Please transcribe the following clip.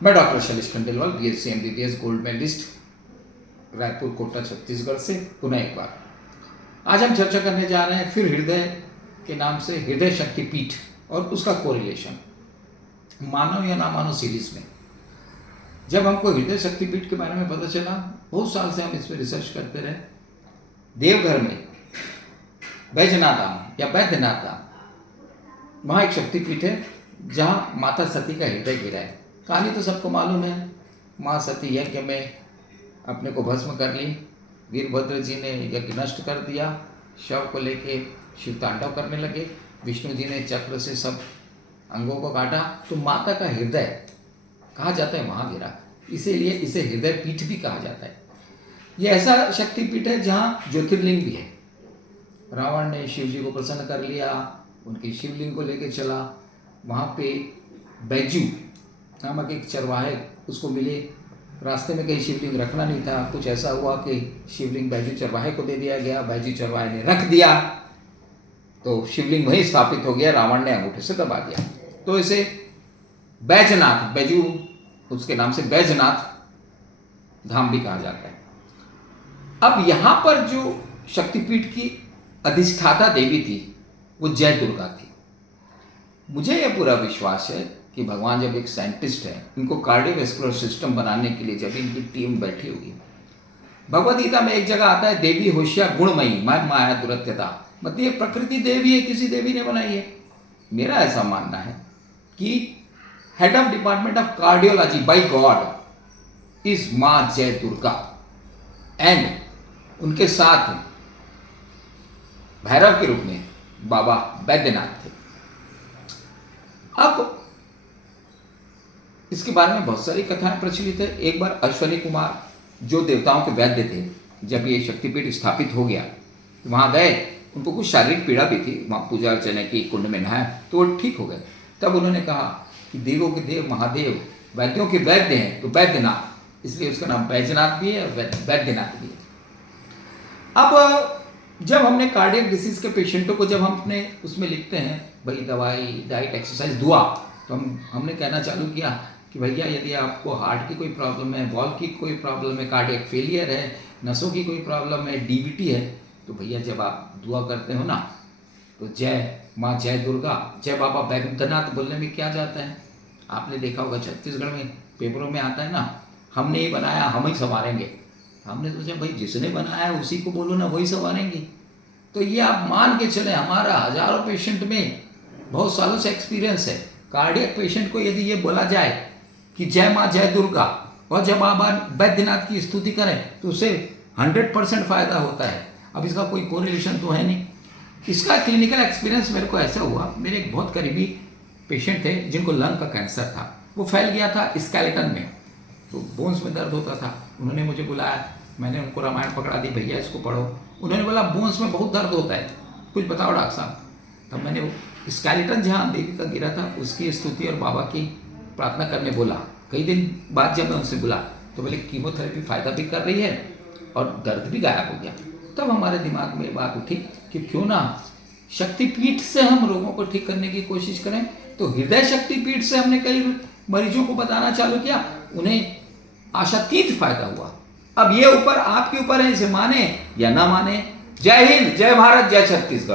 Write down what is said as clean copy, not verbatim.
मैं doctor Shailesh Khandelwal, BSc MBBS gold medallist, Raipur Kota Chhattisgarh से पुनः एक बार। आज हम चर्चा करने जा रहे हैं फिर हृदय के नाम से हृदय शक्तिपीठ और उसका कोरिलेशन मानो या ना मानो सीरीज में। जब हमको हृदय शक्तिपीठ के बारे में पता चला, बहुत साल से हम इस पर रिसर्च करते रहे। देवघर में बैजनाथ धाम या बैद्यनाथ धाम, वहाँ एक शक्तिपीठ है जहाँ माता सती का हृदय गिरा है। कहानी तो सबको मालूम है। माँ सती यज्ञ में अपने को भस्म कर ली, वीरभद्र जी ने यज्ञ नष्ट कर दिया, शव को लेके शिव तांडव करने लगे, विष्णु जी ने चक्र से सब अंगों को काटा, तो माता का हृदय कहा जाता है वहाँ गिरा, इसीलिए इसे हृदय पीठ भी कहा जाता है। ये ऐसा शक्तिपीठ है जहाँ ज्योतिर्लिंग भी है। रावण ने शिव जी को प्रसन्न कर लिया, उनकी शिवलिंग को लेके चला। वहाँ पे बैजू नामक एक चरवाहे उसको मिले। रास्ते में कहीं शिवलिंग रखना नहीं था, कुछ ऐसा हुआ कि शिवलिंग बैजू चरवाहे को दे दिया गया। बैजू चरवाहे ने रख दिया तो शिवलिंग वहीं स्थापित हो गया, रावण ने अंगूठे से दबा दिया। तो इसे बैजनाथ, बैजू उसके नाम से बैजनाथ धाम भी कहा जाता है। अब यहाँ पर जो शक्तिपीठ की अधिष्ठाता देवी थी वो जय दुर्गा थी। मुझे यह पूरा विश्वास है कि भगवान जब एक साइंटिस्ट है, इनको कार्डियोवैस्कुलर सिस्टम बनाने के लिए जब इनकी टीम बैठी होगी, भगवद गीता में एक जगह आता है, देवी होशिया गुणमयी मन माया दुरत्यता, मतलब ये प्रकृति देवी है, किसी देवी ने बनाई है। मेरा ऐसा मानना है कि head of department of cardiology by God is माँ जय दुर्गा एंड उनके साथ भैरव के रूप में बाबा बैद्यनाथ थे। अब इसके बारे में बहुत सारी कथाएं प्रचलित है। एक बार अश्वनी कुमार जो देवताओं के वैद्य थे, जब ये शक्तिपीठ स्थापित हो गया तो वहाँ गए, उनको कुछ शारीरिक पीड़ा भी थी, वहाँ पूजा अर्चना की, कुंड में नहाए तो वो ठीक हो गए। तब उन्होंने कहा कि देवों के देव महादेव वैद्यों के वैद्य हैं तो बैद्यनाथ, इसलिए उसका नाम बैजनाथ भी है और बैद्यनाथ भी है। अब जब हमने कार्डियक डिसीज के पेशेंटों को जब हम अपने उसमें लिखते हैं भाई दवाई, डाइट, एक्सरसाइज, दुआ, तो हमने कहना चालू किया कि भैया यदि आपको हार्ट की कोई प्रॉब्लम है, वॉल्व की कोई प्रॉब्लम है, कार्डियक फेलियर है, नसों की कोई प्रॉब्लम है, DVT है, तो भैया जब आप दुआ करते हो ना तो जय माँ जय दुर्गा, जय बाबा बैद्यनाथ बोलने में क्या जाता है। आपने देखा होगा छत्तीसगढ़ में पेपरों में आता है ना, हमने ही बनाया हम ही संवारेंगे। हमने सोचा भाई जिसने बनाया है उसी को बोलो ना, वही संवारेंगे। तो ये आप मान के चले, हमारा हजारों पेशेंट में बहुत सालों से एक्सपीरियंस है। कार्डियक पेशेंट को यदि ये बोला जाए कि जय माँ जय दुर्गा और जब बाबा बैद्यनाथ की स्तुति करें तो उसे 100% फायदा होता है। अब इसका कोई कोरिलेशन तो है नहीं। इसका क्लिनिकल एक्सपीरियंस मेरे को ऐसा हुआ, मेरे एक बहुत करीबी पेशेंट थे जिनको लंग का कैंसर था, वो फैल गया था स्केलेटन में, तो बोन्स में दर्द होता था। उन्होंने मुझे बुलाया, मैंने उनको रामायण पकड़ा दी, भैया इसको पढ़ो। उन्होंने बोला बोन्स में बहुत दर्द होता है, कुछ बताओ डॉक्टर साहब। तब मैंने वो स्केलेटन जहाँ देवी का गिरा था उसकी स्तुति और बाबा की प्रार्थना करने बोला। कई दिन बाद जब मैं उनसे बोला तो बोले कीमोथेरेपी फ़ायदा भी कर रही है और दर्द भी गायब हो गया। तब हमारे दिमाग में बात उठी कि क्यों ना शक्तिपीठ से हम रोगों को ठीक करने की कोशिश करें। तो हृदय शक्तिपीठ से हमने कई मरीजों को बताना चालू किया, उन्हें आशातीत फायदा हुआ। अब ये ऊपर आपके ऊपर है, इसे माने या ना माने। जय हिंद, जय भारत, जय छत्तीसगढ़।